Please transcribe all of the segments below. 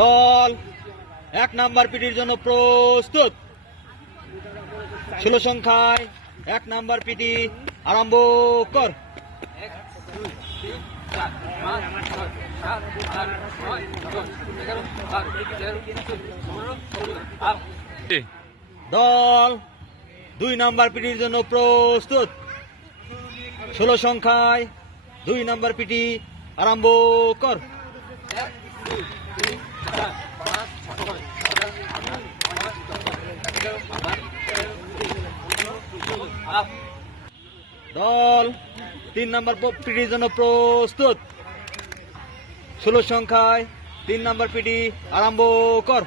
দল এক নাম্বার পিটির জন্য প্রস্তুত। ষোলো সংখ্যায় এক নাম্বার পিটি আরম্ভ কর। দল দুই নাম্বার পিটির জন্য প্রস্তুত। ষোলো সংখ্যায় দুই নাম্বার পিটি আরম্ভ কর। দল, তিন নাম্বার পিটির জন্য প্রস্তুত। ষোলো সংখ্যায় তিন নাম্বার পিটি আরম্ভ কর।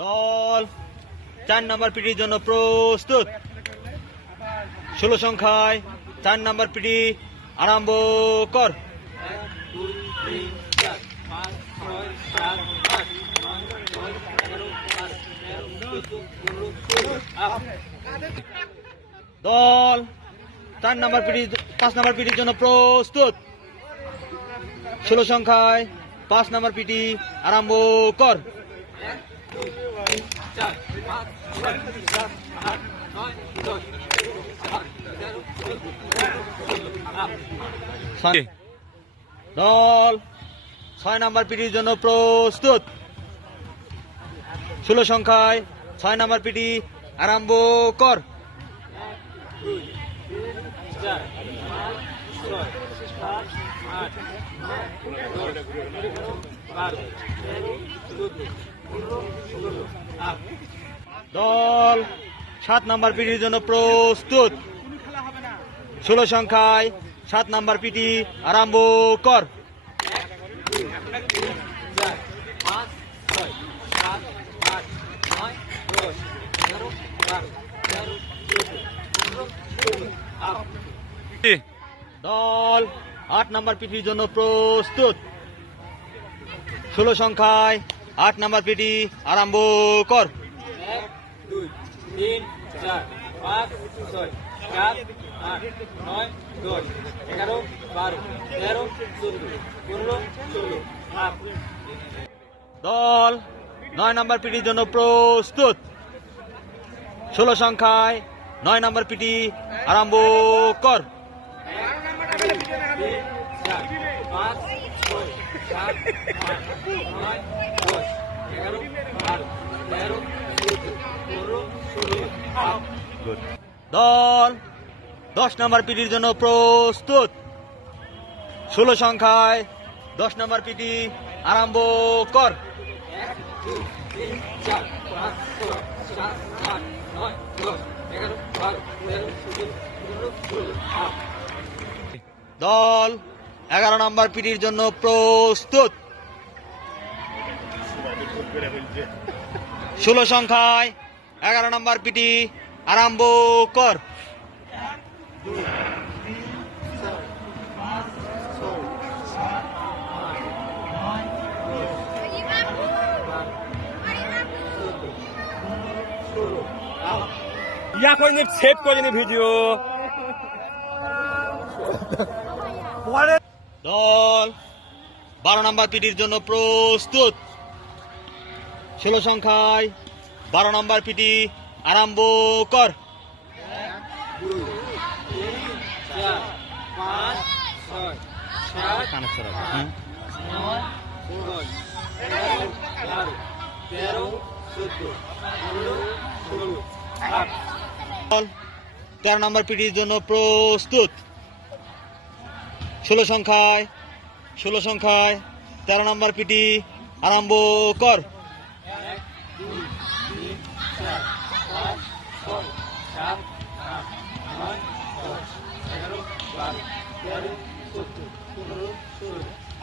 দল, চার নাম্বার পিটির জন্য প্রস্তুত। ষোলো সংখ্যায় চার নাম্বার পিটি আরম্ভ কর। দল চার নাম্বার পিটি পাঁচ নাম্বার পিটির জন্য প্রস্তুত। ষোলো সংখ্যায় পাঁচ নাম্বার পিটি আরম্ভ কর। দল ছয় নাম্বার পিটির জন্য প্রস্তুত। ষোলো সংখ্যায় ছয় নাম্বার পিটি আরম্ভ কর। দল সাত নাম্বার পিটির জন্য প্রস্তুত। ষোলো সংখ্যায় সাত নাম্বার পিটি, আরম্ভ কর। দল, আট নাম্বার পিটির জন্য প্রস্তুত। ষোলো সংখ্যায় আট নাম্বার পিটি, আরম্ভ কর। এক, দুই, তিন, চার, পাঁচ, ছয়, সাত দল নয় নাম্বার পিটির জন্য প্রস্তুত। ষোলো সংখ্যায় নয় নাম্বার পিটি আরম্ভ কর। তিন নম্বর পাঁচ জন্য প্রস্তুত। ষোলো নয় দশ নম্বর বারো আরম্ভ আট দল এগারো নাম্বার পিটির জন্য প্রস্তুত। ষোলো সংখ্যায় এগারো নাম্বার পিটি আরম্ভ কর। ইয়া নি নি ভিডিও দল বারো নাম্বার পিটির জন্য প্রস্তুত। ষোলো সংখ্যায় বারো নাম্বার পিটি আরম্ভ কর চার পাঁচ তেরো নম্বর পিটির জন্য প্রস্তুত। ষোলো সংখ্যায় ষোলো সংখ্যায় তেরো নম্বর পিটি আরম্ভ কর। এক দুই তিন চার পাঁচ ছয় সাত আট নয় দশ এগারো বারো তেরো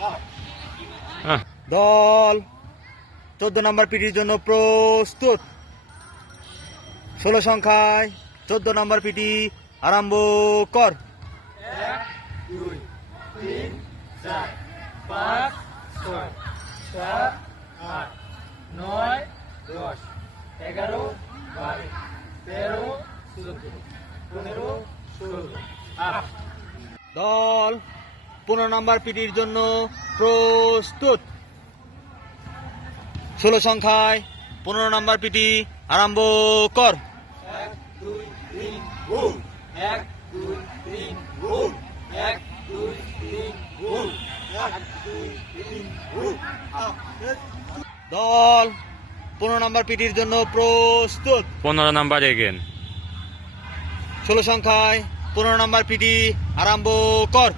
আট দল চোদ্দ নম্বর পিটির জন্য প্রস্তুত। ষোলো সংখ্যায় চোদ্দ নম্বর পিটি আরম্ভ কর। এক দুই তিন চার পাঁচ ছয় সাত আট নয় দশ এগারো বারো চোদ্দ পনেরো ষোলো আপ দল পনেরো নাম্বার পিটির জন্য প্রস্তুত। ষোলো সংখ্যায় পনেরো নাম্বার পিটি আরম্ভ কর। দল পনেরো নাম্বার পিটির জন্য প্রস্তুত। পনেরো নাম্বার এগেন। ষোলো সংখ্যায় পনেরো নম্বর পিটি আরম্ভ কর।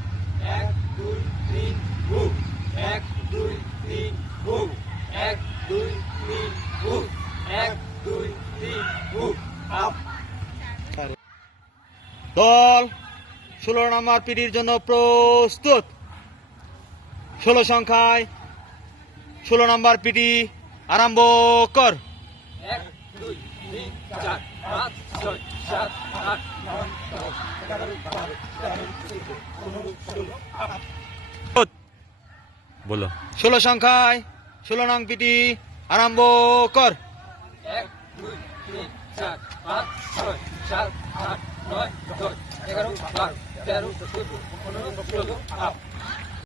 এক দুই তিন এক দুই তিন এক দুই তিন এক দুই তিন আপ। দল ষোলো নম্বর পিটির জন্য প্রস্তুত। ষোলো সংখ্যায় ষোলো নম্বর পিটি আরম্ভ কর। এক দুই তিন চার পাঁচ ছয় সাত আট নয় দশ এগারো বারো তেরো চোদ্দ পনেরো ষোলো বলো। ষোলো সংখ্যায় ষোলো নং পিটি আরম্ভ কর। এক দুই তিন চার পাঁচ ছয় সাত আট নয় দশ এগারো বারো তেরো চোদ্দ পনেরো ষোলো আপ